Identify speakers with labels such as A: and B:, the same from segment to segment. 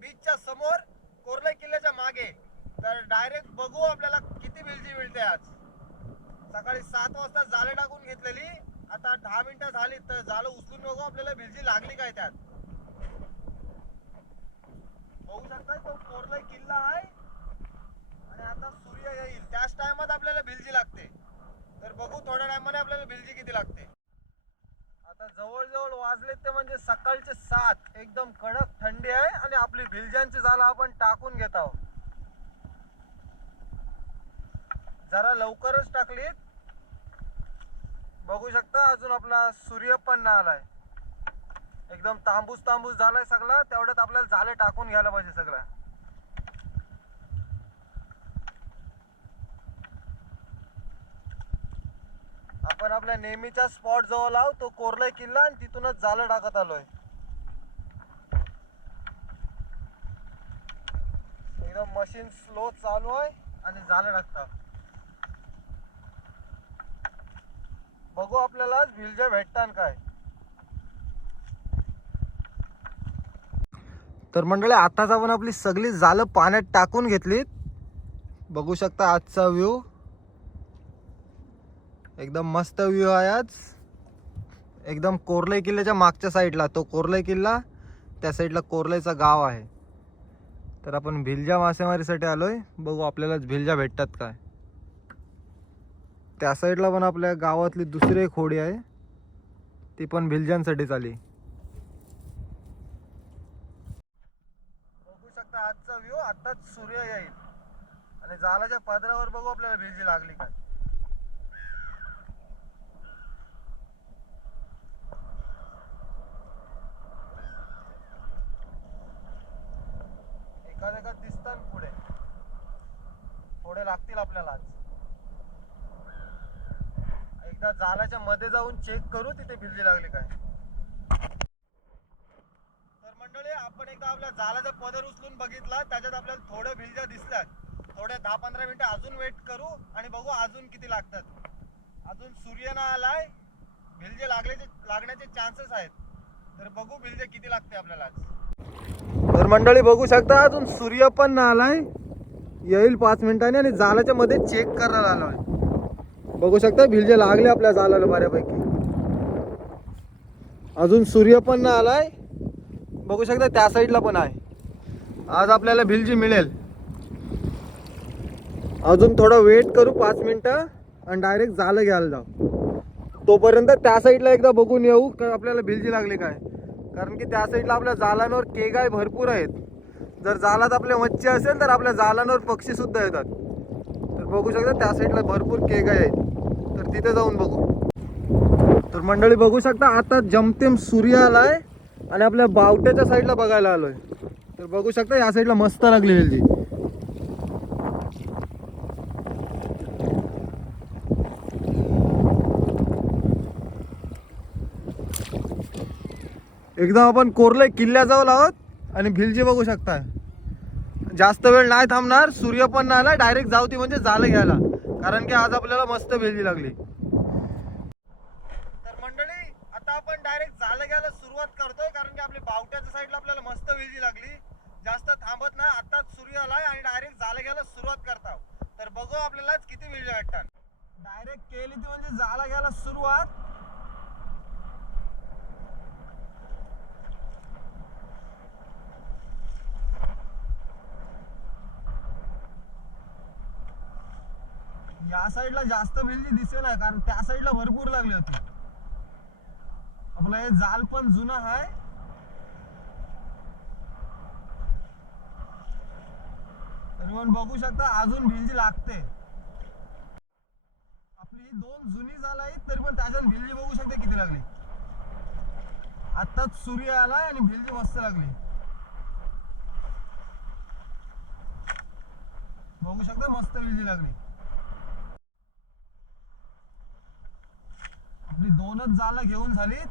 A: म्हणजे समोर कोरले किल्ल्याच्या मागे. तर डायरेक्ट बघू आपल्याला किती बिलजी मिळते आज. सकाळी सात वाजता जाळे टाकून घेतलेली. आता दहा मिनिटं झाली तर जाळं उचलून बघू आपल्याला भिलजी लागली काय त्यात? बघू शकता तो कोरला किल्ला आहे आणि आता सूर्य येईल. त्याच टायमात आपल्याला भिलजी लागते. तर बघू थोड्या टायमाने आपल्याला भिलजी किती लागते. आता जवळजवळ वाजले ते म्हणजे सकाळचे सात. एकदम कडक थंडी आहे आणि आपली भिलज्यांची झाला आपण टाकून घेत आहोत. जरा लवकरच टाकलीत. बघू शकता अजून आपला सूर्य पण नाही आलाय. एकदम तांबूस तांबूस झालाय सगळा तेवढ्यात आपल्याला झाले टाकून घ्यायला पाहिजे सगळं. आपण आपल्या नेहमीच्या स्पॉट जवळ आहोत तो कोरलाय किल्ला आणि तिथूनच जालं टाकत आलोय. एकदम मशीन स्लो चालू आहे आणि झालं टाकता बघू आपल्याला भिलजा भेटतान काय. तर मंडळी आताच आपण आपली सगळी जालं पाण्यात टाकून घेतलीत. बघू शकता आजचा व्ह्यू. एकदम मस्त व्ह्यू आहे आज. एकदम कोरलाई किल्ल्याच्या मागच्या साईडला. तो कोरलाई किल्ला त्या साईडला कोरलाईचं गाव आहे. तर आपण भिलजा मासेमारीसाठी आलोय. बघू आपल्याला भिलजा भेटतात काय. त्या साईडला पण आपल्या गावातली दुसरी एक होडी आहे. ती पण भिलजांसाठीच आली बघू शकता आजचा व्ह्यू आताच सूर्य येईल. आणि जालाच्या पदरावर बघू आपल्याला भिलजी लागली काय. एखाद्या एखाद दिसतात पुढे थोडे लागतील आपल्याला आज. एकदा जालाच्या मध्ये जाऊन चेक करू तिथे भिलजी लागली काय? तर मंडळी आपण एकदा आपल्या जालाचा पदर उचलून बघितला त्याच्यात आपल्याला थोड्या भिलज्या दिसल्यात. थोड्या दहा पंधरा मिनिटं अजून वेट करू आणि बघू अजून किती लागतात. अजून सूर्य ना आलाय भिलजे लागल्याचे लागण्याचे चान्सेस आहेत. तर बघू भिलजे किती लागते आपल्याला तर मंडळी बघू शकता अजून सूर्य पण ना आलाय. येईल पाच मिनिटांनी आणि जालाच्या मध्ये चेक करायला आलोय. बघू शकता भिलजे लागले आपल्या जालाला बऱ्यापैकी. अजून सूर्य पण ना आलाय. बघू शकता त्या साईडला पण आहे. आज आपल्याला भिलजी मिळेल. अजून थोडं वेट करू पाच मिनटं आणि डायरेक्ट जालं घ्यायला जाऊ. तोपर्यंत त्या साईडला एकदा बघून येऊ का आपल्याला भिलजी लागली काय. कारण की त्या साईडला आपल्या जालांवर केगाय भरपूर आहेत. जर जालात आपल्या मच्छी असेल तर आपल्या जालांवर पक्षीसुद्धा येतात. तर बघू शकता त्या साईडला भरपूर केगाय आहेत. तर तिथे जाऊन बघू. तर मंडळी बघू शकता आता जमतेम सूर्य आलाय आणि आपल्या बावट्याच्या साईडला बघायला आलोय. तर बघू शकता या साईडला मस्त लागली वेलजी एकदम आपण कोरले किल्ल्या जाऊ आहोत आणि भिलजी बघू शकता जास्त वेळ नाही थांबणार सूर्य पण नाही आला डायरेक्ट जाऊ ती म्हणजे झालं घ्यायला. कारण की आज आपल्याला मस्त भिलजी लागली. तर मंडळी आता आपण डायरेक्ट झालं घ्यायला सुरुवात करतोय कारण की आपली बावट्याच्या साईडला आपल्याला मस्त विलजी लागली. जास्त थांबत नाही आताच सूर्य आलाय आणि डायरेक्ट झालं घ्यायला सुरुवात करतो. तर बघू आपल्याला किती विलजी भेटतात डायरेक्ट केली ती म्हणजे झाला घ्यायला सुरुवात. या साईडला जास्त भिलजी दिसे नाही कारण त्या साईडला भरपूर लागली होती. आपलं हे जाल पण जुनं आहे तरी पण बघू शकता अजून भिलजी लागते. आपली ही दोन जुनी जाल आहे तरी पण त्याच्यात भिलजी बघू शकते किती लागली. आताच सूर्य आलाय आणि भिलजी मस्त लागली. बघू शकता मस्त भिलजी लागली. आपली दोनच जाला घेऊन झालीत.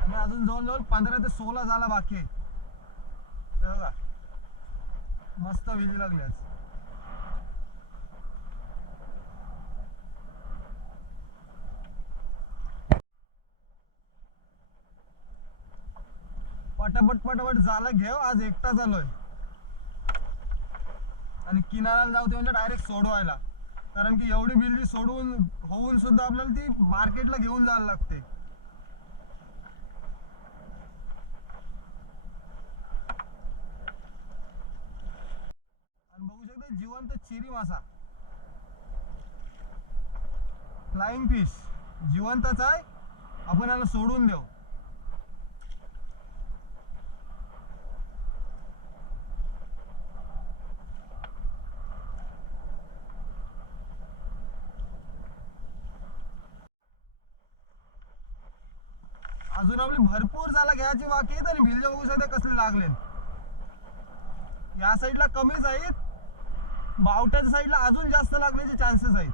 A: आणि अजून जवळजवळ पंधरा ते सोळा जाला बाकी आहे. बघा. मस्त विजी लागली पटापट पटापट झालं घेऊ. आज एकटा झालोय आणि किनाऱ्याला जाऊ ते म्हणजे डायरेक्ट सोडवायला. कारण की एवढी बिल्डी सोडून होऊन सुद्धा आपल्याला ती मार्केटला घेऊन जायला लागते. आणि बघू शकता जिवंत चिरी मासा फ्लाइंग फिश जिवंतच आहे. आपण याला सोडून देऊ अजून आपली भरपूर झाला घ्यायची बाकी आहेत आणि भिलजे बघू शकता कसले लागले. या साईडला कमीच आहेत बावट्याच्या साईडला अजून जास्त लागण्याचे चान्सेस आहेत.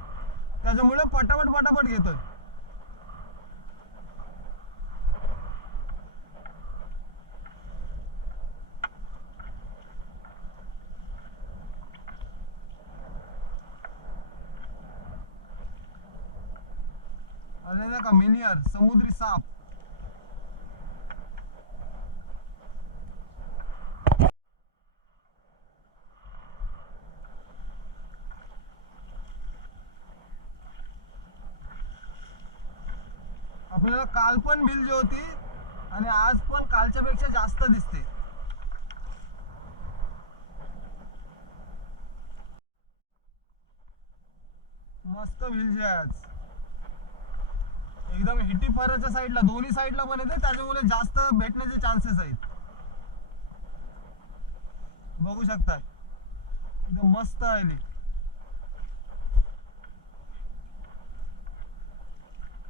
A: त्याच्यामुळे पटापट पटापट घेतोय. का? मिनियर समुद्री साप. आपल्याला काल पण बिल जी होती आणि आज पण कालच्या पेक्षा जास्त दिसते. मस्त बिल आहे आज. एकदम हिटी फराच्या साईडला दोन्ही साईडला पण येते त्याच्यामुळे जास्त भेटण्याचे चान्सेस आहेत. बघू शकता. एकदम मस्त आहे ती.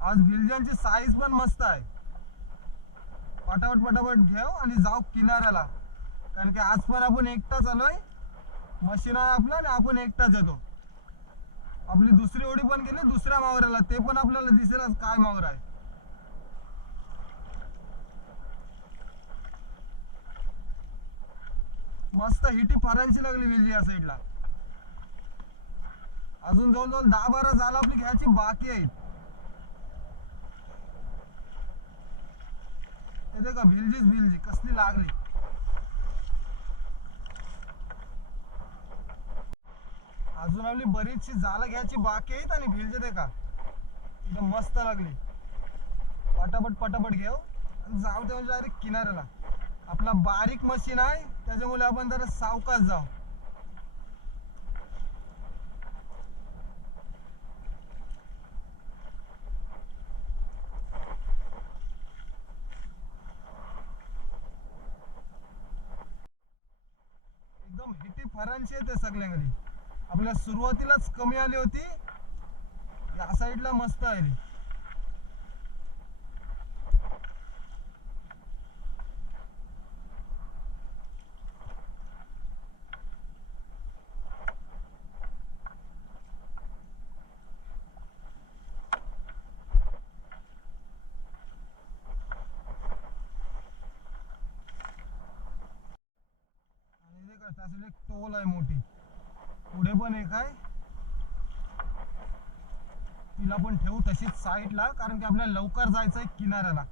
A: आज भिलजांची साईज पण मस्त आहे. पटापट पटापट घेऊ आणि जाऊ किनाऱ्याला. कारण की आज पण आपण एकटाच आलोय. मशीन आहे आपलं आणि आपण एकटाच येतो. आपली दुसरी ओढी पण गेली दुसऱ्या मावऱ्याला ते पण आपल्याला दिसेल काय मावर आहे. मस्त हिटी फरांची लागली विलजी या साईडला अजून जवळजवळ दहा बारा झाला आपली घ्यायची बाकी आहे येते का भिलजीच भिलजी कसली लागली. अजून आपली बरीचशी जालं घ्यायची बाकी आहेत आणि भिलजे ते का? एकदम मस्त लागली. पटापट पटापट घेऊ. आणि जाऊ ते म्हणजे अरे किनाऱ्याला. आपला बारीक मशीन आहे त्याच्यामुळे आपण जरा सावकाश जाऊ. एकदम हिटी फरांची येते सगळ्यांकडे आपल्या सुरुवातीलाच कमी आली होती. या साईडला मस्त आली. आणि असेल एक टोल आहे मोठी. पुढे पण एक आहे. तिला पण ठेवू तशीच साईडला कारण की आपल्याला लवकर जायचं आहे किनाऱ्याला.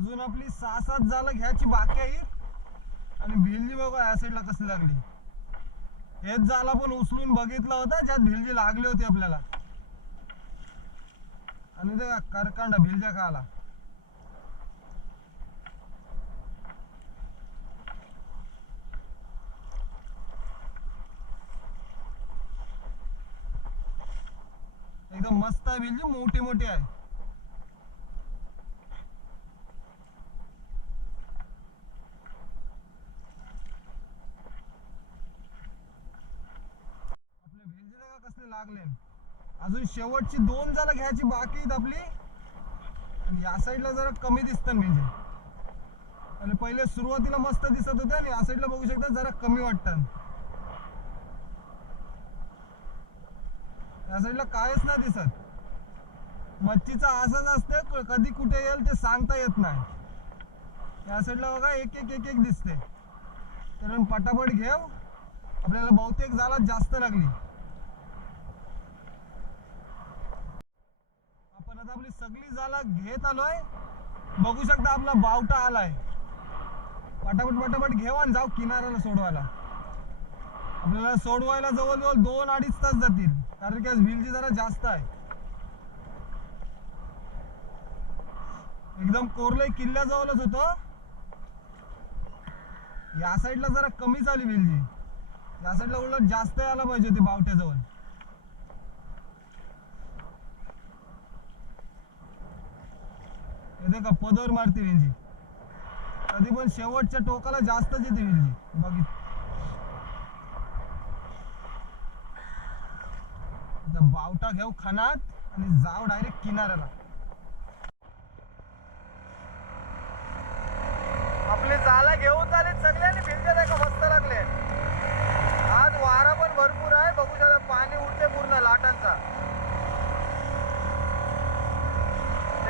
A: अजून आपली सहा सात झालं घ्यायची बाकी आहे. आणि भिलजी बघा या साईडला कसली लागली. हेच झाला पण उचलून बघितला होता ज्यात भिलजी लागली होती आपल्याला. आणि ते करकांडा भिलजा खाला. एकदम मस्त आहे भिलजी मोठी मोठी आहे. लागले. अजून शेवटची दोन जरा घ्यायची बाकी आहेत आपली. आणि या साईडला जरा कमी दिसत म्हणजे. आणि पहिले सुरुवातीला मस्त दिसत होते आणि या साईडला बघू शकता जरा कमी वाटतात या साईडला कायच नाही दिसत. मच्छीचा असंच असते कधी कुठे येईल ते सांगता येत नाही. या साईडला बघा एक एक एक एक दिसते. तर पटापट घेऊ. आपल्याला बहुतेक जागा जास्त लागली आपण आता आपली सगळी जाला घेत आलोय. बघू शकता आपला बावटा आलाय. पटापट पटापट घेऊ आणि जाऊ किनाऱ्याला सोडवायला. आपल्याला सोडवायला जवळजवळ दोन अडीच तास जातील. कारण की आज व्हीलची जरा जास्त आहे. एकदम कोरलय किल्ल्याजवळच होतं. या साईडला जरा कमी आली बिलजी या साईडला उलट जास्त यायला पाहिजे होती बावट्याजवळ. का पदर मारते वेलजी कधी पण शेवटच्या टोकाला जास्तच येते वेलजी बघित बावटा घेऊ खानात आणि जाऊ डायरेक्ट किनाऱ्याला. आपले जाला घेऊन झाले सगळ्यांनी आणि भिंत्या नाही का मस्त लागले आज वारा पण भरपूर आहे बघू शकता पाणी उडते पूर्ण लाटांचा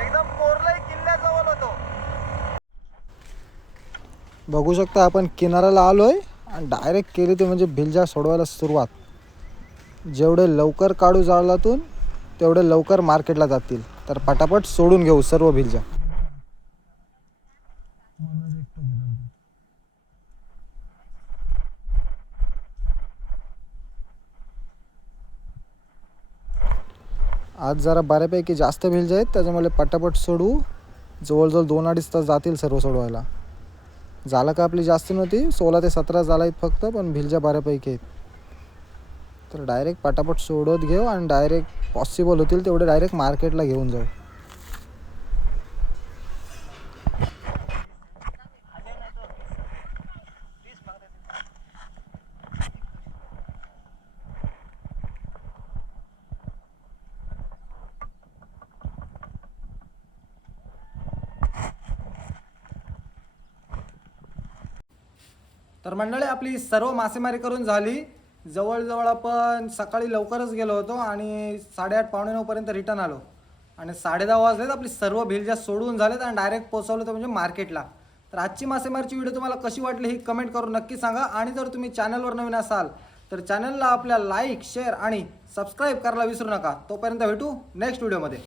A: एकदम कोरलाही किल्ल्याजवळ होतो बघू शकता आपण किनाऱ्याला आलो आहे आणि डायरेक्ट केली ते म्हणजे भिलजा सोडवायला सुरुवात. जेवढे लवकर काढू जाळातून तेवढे लवकर मार्केटला जातील. तर पटापट सोडून घेऊ सर्व भिलजा. आज जरा बऱ्यापैकी जास्त भिलजा आहेत त्याच्यामुळे पटापट सोडू. जवळजवळ दोन अडीच तास जातील सर्व सोडवायला. झाला का आपली जास्त नव्हती? सोळा ते सतरा झाला आहेत फक्त पण भिलजा बऱ्यापैकी आहेत. तर डायरेक्ट पटापट सोडत घेऊ आणि डायरेक्ट पॉसिबल होतील तेवढे डायरेक्ट मार्केटला घेऊन जाऊ. तर मंडळी आपली सर्व मासेमारी करून झाली. जवळजवळ आपण सकाळी लवकरच गेलो होतो आणि साडेआठ पावणे नऊपर्यंत रिटर्न आलो. आणि साडे दहा वाजलेत आपली सर्व भिलजा सोडून झालेत आणि डायरेक्ट पोचवलं होतं म्हणजे मार्केटला. तर आजची मासेमारीची व्हिडिओ तुम्हाला कशी वाटली ही कमेंट करून नक्की सांगा. आणि जर तुम्ही चॅनलवर नवीन असाल तर चॅनलला आपल्या लाईक शेअर आणि सबस्क्राईब करायला विसरू नका. तोपर्यंत भेटू नेक्स्ट व्हिडिओमध्ये